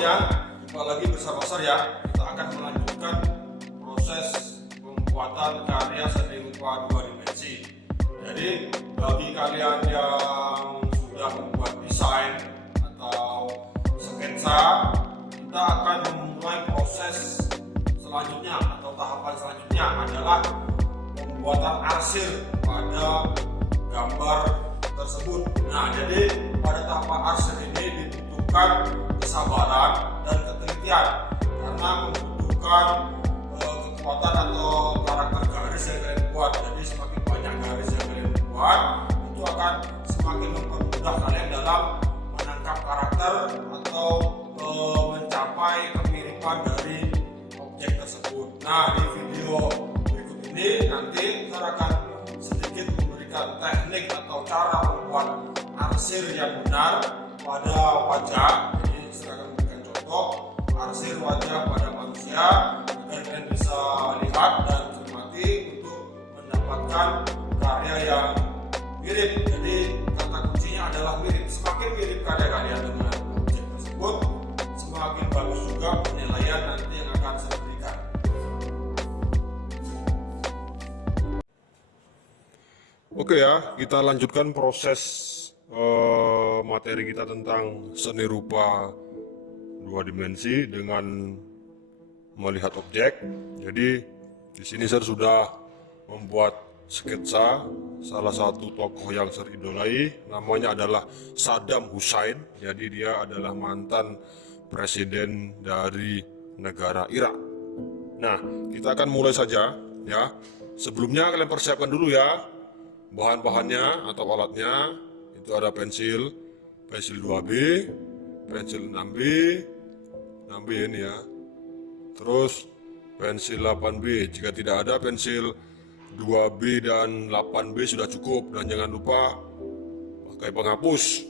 semuanya, jumpa lagi bersama saya. Kita akan melanjutkan proses pembuatan karya seni rupa 2 dimensi. Jadi bagi kalian yang sudah membuat desain atau sketsa, kita akan memulai proses selanjutnya atau tahapan selanjutnya adalah pembuatan arsir pada gambar tersebut. Nah, jadi pada tahapan arsir ini dibutuhkan kesabaran dan ketelitian karena membutuhkan kekuatan atau karakter garis yang kalian buat. Jadi semakin banyak garis yang kalian buat, itu akan semakin mempermudah kalian dalam menangkap karakter atau mencapai kemiripan dari objek tersebut. Nah, di video berikut ini nanti saya akan sedikit memberikan teknik atau cara membuat arsir yang benar pada wajah. Jadi saya akan memberikan contoh arsir wajah pada manusia agar kalian bisa lihat dan cermati untuk mendapatkan karya yang mirip. Jadi kata kuncinya adalah mirip. Semakin mirip karya kalian dengan objek tersebut, semakin bagus juga penilaian nanti yang akan saya berikan. Oke ya, kita lanjutkan proses materi kita tentang seni rupa 2 dimensi dengan melihat objek. Jadi di sini saya sudah membuat sketsa salah satu tokoh yang saya idolai, namanya adalah Saddam Hussein. Jadi dia adalah mantan presiden dari negara Irak. Nah, kita akan mulai saja ya. Sebelumnya kalian persiapkan dulu ya bahan-bahannya atau alatnya. Itu ada pensil 2B, pensil 6B ini ya. Terus pensil 8B. Jika tidak ada pensil 2B dan 8B sudah cukup. Dan jangan lupa pakai penghapus,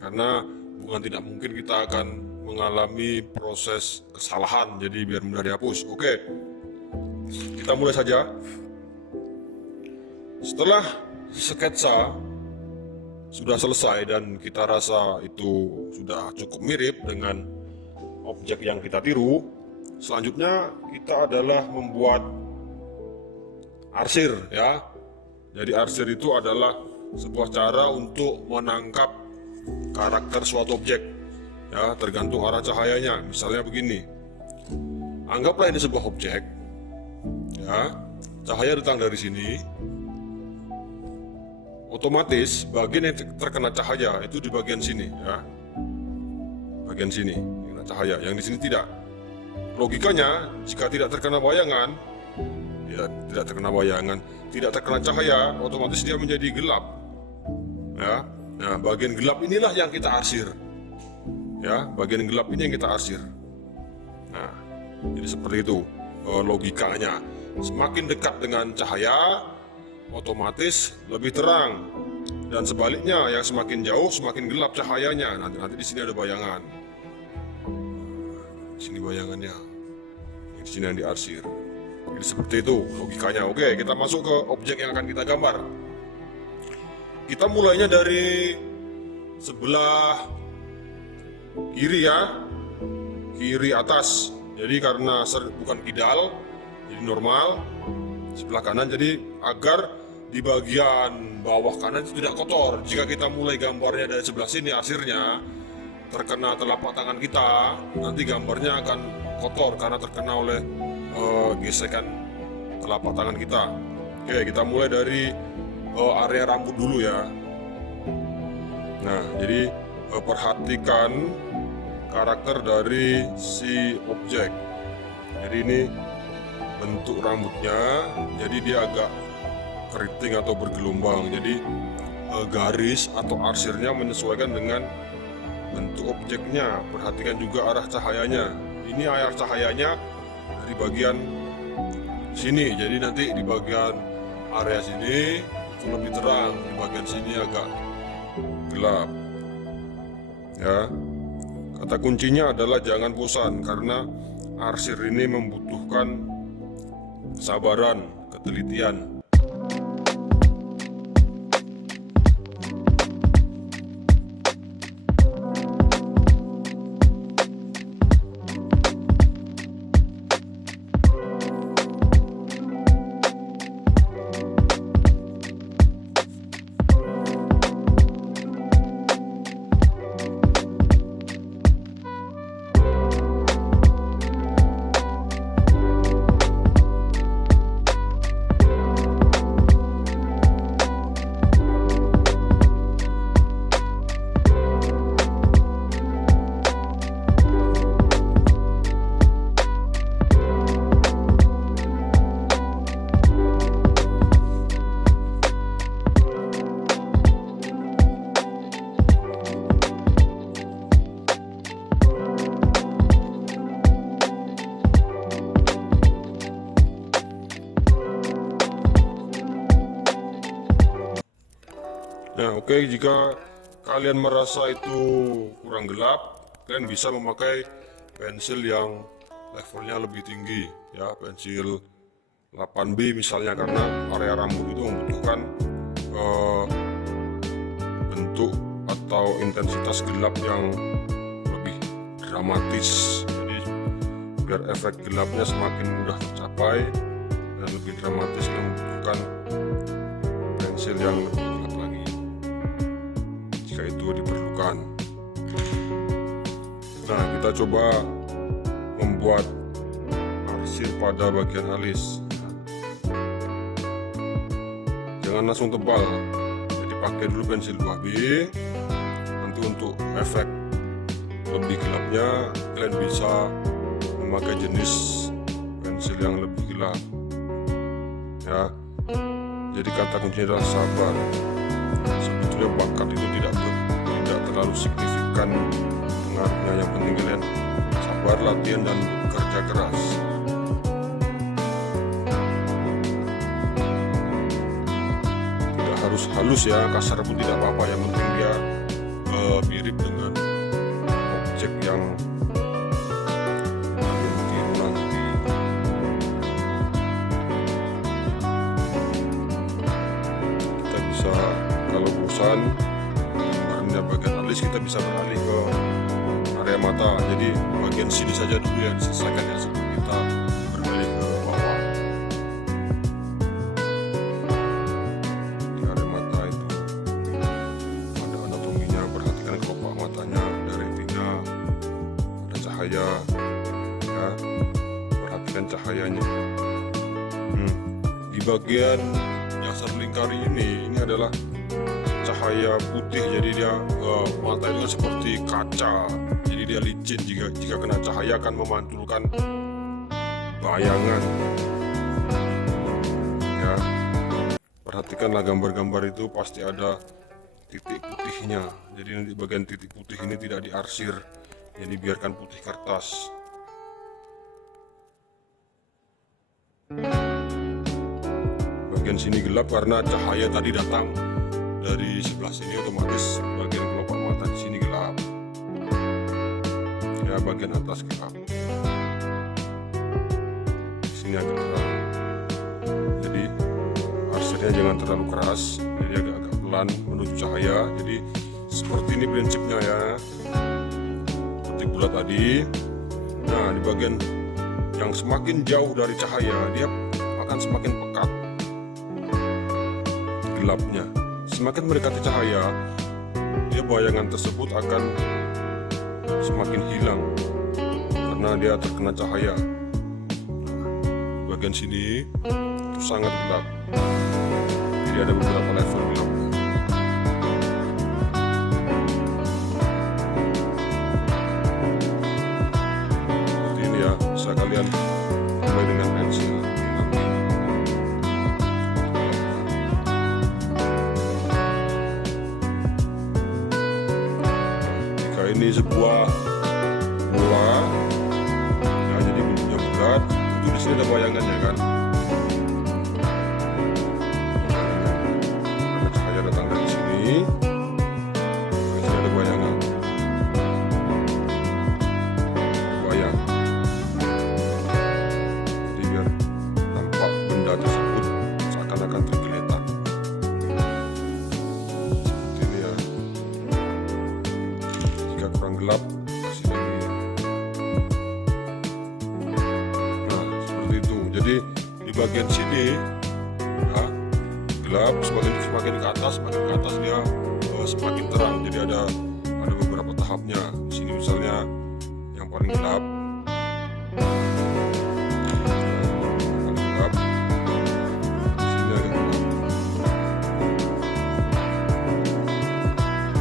karena bukan tidak mungkin kita akan mengalami proses kesalahan. Jadi biar mudah dihapus. Oke, kita mulai saja. Setelah sketsa sudah selesai dan kita rasa itu sudah cukup mirip dengan objek yang kita tiru, selanjutnya kita adalah membuat arsir ya. Jadi arsir itu adalah sebuah cara untuk menangkap karakter suatu objek ya, tergantung arah cahayanya. Misalnya begini, anggaplah ini sebuah objek ya, cahaya datang dari sini. Otomatis bagian yang terkena cahaya itu di bagian sini ya, bagian sini kena cahaya, yang di sini tidak. Logikanya jika tidak terkena bayangan, ya tidak terkena bayangan, tidak terkena cahaya, otomatis dia menjadi gelap ya. Nah, bagian gelap inilah yang kita arsir ya, bagian gelap ini yang kita arsir. Nah, jadi seperti itu logikanya. Semakin dekat dengan cahaya, otomatis lebih terang, dan sebaliknya yang semakin jauh semakin gelap cahayanya. Nanti di sini ada bayangan. Di sini bayangannya. Di sini yang diarsir. Jadi seperti itu logikanya. Oke, kita masuk ke objek yang akan kita gambar. Kita mulainya dari sebelah kiri ya, kiri atas. Jadi karena bukan kidal, jadi normal. Sebelah kanan, jadi agar di bagian bawah kanan itu tidak kotor. Jika kita mulai gambarnya dari sebelah sini, arsirnya terkena telapak tangan kita, nanti gambarnya akan kotor karena terkena oleh gesekan telapak tangan kita. Oke, kita mulai dari area rambut dulu ya. Nah, jadi perhatikan karakter dari si objek. Jadi ini bentuk rambutnya, jadi dia agak keriting atau bergelombang. Jadi garis atau arsirnya menyesuaikan dengan bentuk objeknya. Perhatikan juga arah cahayanya. Ini arah cahayanya dari bagian sini, jadi nanti di bagian area sini itu lebih terang, di bagian sini agak gelap ya. Kata kuncinya adalah jangan bosan, karena arsir ini membutuhkan kesabaran, ketelitian. Nah, oke, jika kalian merasa itu kurang gelap, kalian bisa memakai pensil yang levelnya lebih tinggi, ya, pensil 8B misalnya, karena area rambut itu membutuhkan bentuk atau intensitas gelap yang lebih dramatis. Jadi biar efek gelapnya semakin mudah tercapai dan lebih dramatis, dan membutuhkan pensil yang lebih gelap lagi jika itu diperlukan. Nah, kita coba membuat arsir pada bagian alis. Jangan langsung tebal, jadi pakai dulu pensil 2B. Nanti untuk efek lebih gelapnya kalian bisa memakai jenis pensil yang lebih gelap, ya. Jadi kata kuncinya adalah sabar. Sebetulnya bakat itu tidak terlalu signifikan pengaruhnya, yang penting kalian sabar, latihan, dan bekerja keras. Tidak harus halus ya, kasar pun tidak apa-apa, yang penting dia mirip dengan objek yang ditiru nanti. Kita bisa, kalau bosan gambarnya bagian alis, kita bisa beralih ke area mata. Jadi bagian sini saja dulu yang diselesaikan, ya, sebelum kita beralih ke bawah. Di area mata itu ada anatominya, perhatikan kelopak matanya, ada retina, ada cahaya, ya, perhatikan cahayanya. Di bagian yang saya lingkari ini adalah cahaya putih, jadi dia mata itu kan seperti kaca, jadi dia licin, jika kena cahaya akan memantulkan bayangan, ya. Perhatikanlah gambar-gambar itu pasti ada titik putihnya, jadi nanti bagian titik putih ini tidak diarsir, jadi biarkan putih kertas. Bagian sini gelap karena cahaya tadi datang dari sebelah sini, otomatis bagian kelopak mata di sini gelap, ya, bagian atas gelap, di sini agak terang. Jadi arsirnya jangan terlalu keras, jadi agak-agak pelan menuju cahaya. Jadi seperti ini prinsipnya, ya, seperti bulat tadi. Nah, di bagian yang semakin jauh dari cahaya, dia akan semakin pekat gelapnya. Semakin mendekati cahaya, dia bayangan tersebut akan semakin hilang karena dia terkena cahaya. Bagian sini itu sangat gelap, jadi ada beberapa level gelap. Seperti ini, ya, bisa kalian mulai dengan pensil nanti. Ini sebuah bola, ya, jadi bentuknya bulat. Itu di sini ada bayangannya, kan? Ada cahaya datang dari sini. Di sini ada bayangan, bayang. Jadi biar nampak benda tersebut seakan-akan tergeletak. Seperti ini, ya. Jika kurang gelap, kasih lagi. Nah, seperti itu. Jadi di bagian sini, ya, gelap, semakin ke atas dia semakin terang. Jadi ada beberapa tahapnya. Di sini misalnya yang paling gelap, di sini agak gelap,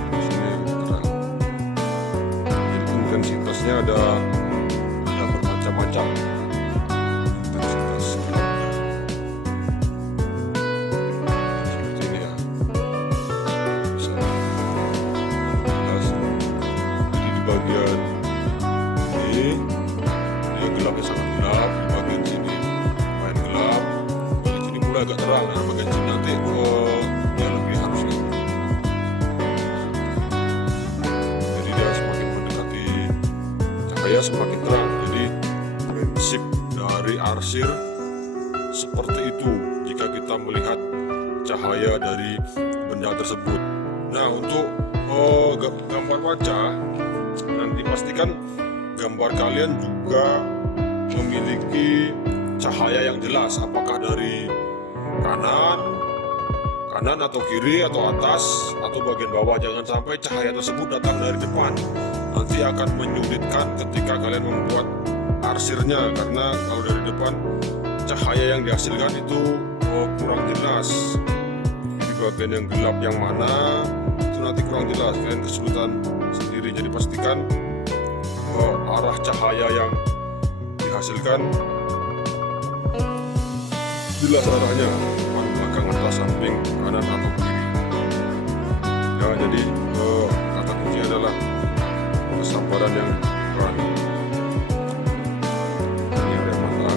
di sini agak terang. Intensitasnya ada bermacam-macam intensitas gelapnya. Seperti ini, ya. Bisa jelas. Jadi di bagian ini dia gelapnya sangat gelap, di bagian sini main gelap, bagian sini mulai agak terang. Nah, bagian sini nanti dia lebih harus lagi. cahaya semakin terang. Jadi prinsip dari arsir seperti itu jika kita melihat cahaya dari benda tersebut. Nah, untuk gambar wajah, nanti pastikan gambar kalian juga memiliki cahaya yang jelas, apakah dari kanan atau kiri atau atas atau bagian bawah. Jangan sampai cahaya tersebut datang dari depan, nanti akan menyulitkan ketika kalian membuat arsirnya, karena kalau dari depan cahaya yang dihasilkan itu kurang jelas. Di bagian yang gelap yang mana itu nanti kurang jelas, kalian kesulitan sendiri. Jadi pastikan arah cahaya yang dihasilkan jelas arahnya, depan, belakang, atas, samping, kanan atau kiri. Ya, jadi kata kunci adalah kesabaran yang berani. Ini ada mata.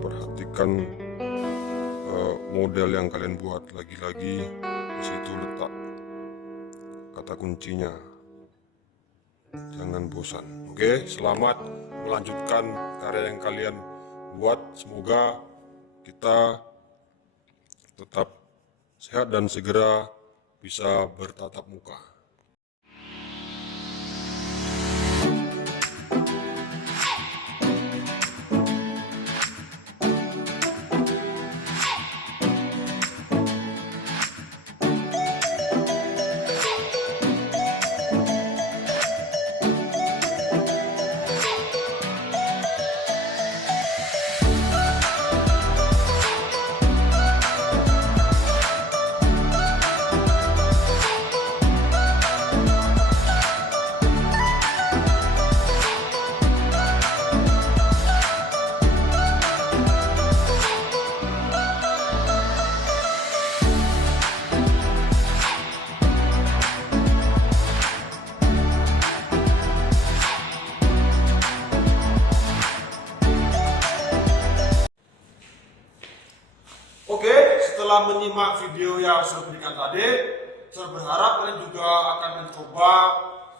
Perhatikan model yang kalian buat, lagi-lagi di situ letak kata kuncinya. Jangan bosan. Oke, selamat melanjutkan karya yang kalian buat. Semoga kita tetap sehat dan segera bisa bertatap muka. Oke, setelah menyimak video yang saya berikan tadi, saya berharap kalian juga akan mencoba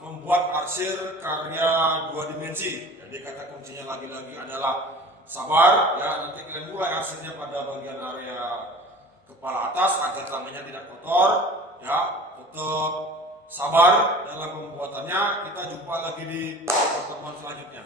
membuat arsir karya 2 dimensi. Jadi kata kuncinya lagi-lagi adalah sabar. Ya, nanti kalian mulai arsirnya pada bagian area kepala atas agar tangannya tidak kotor. Ya, tetap sabar dalam pembuatannya. Kita jumpa lagi di pertemuan selanjutnya.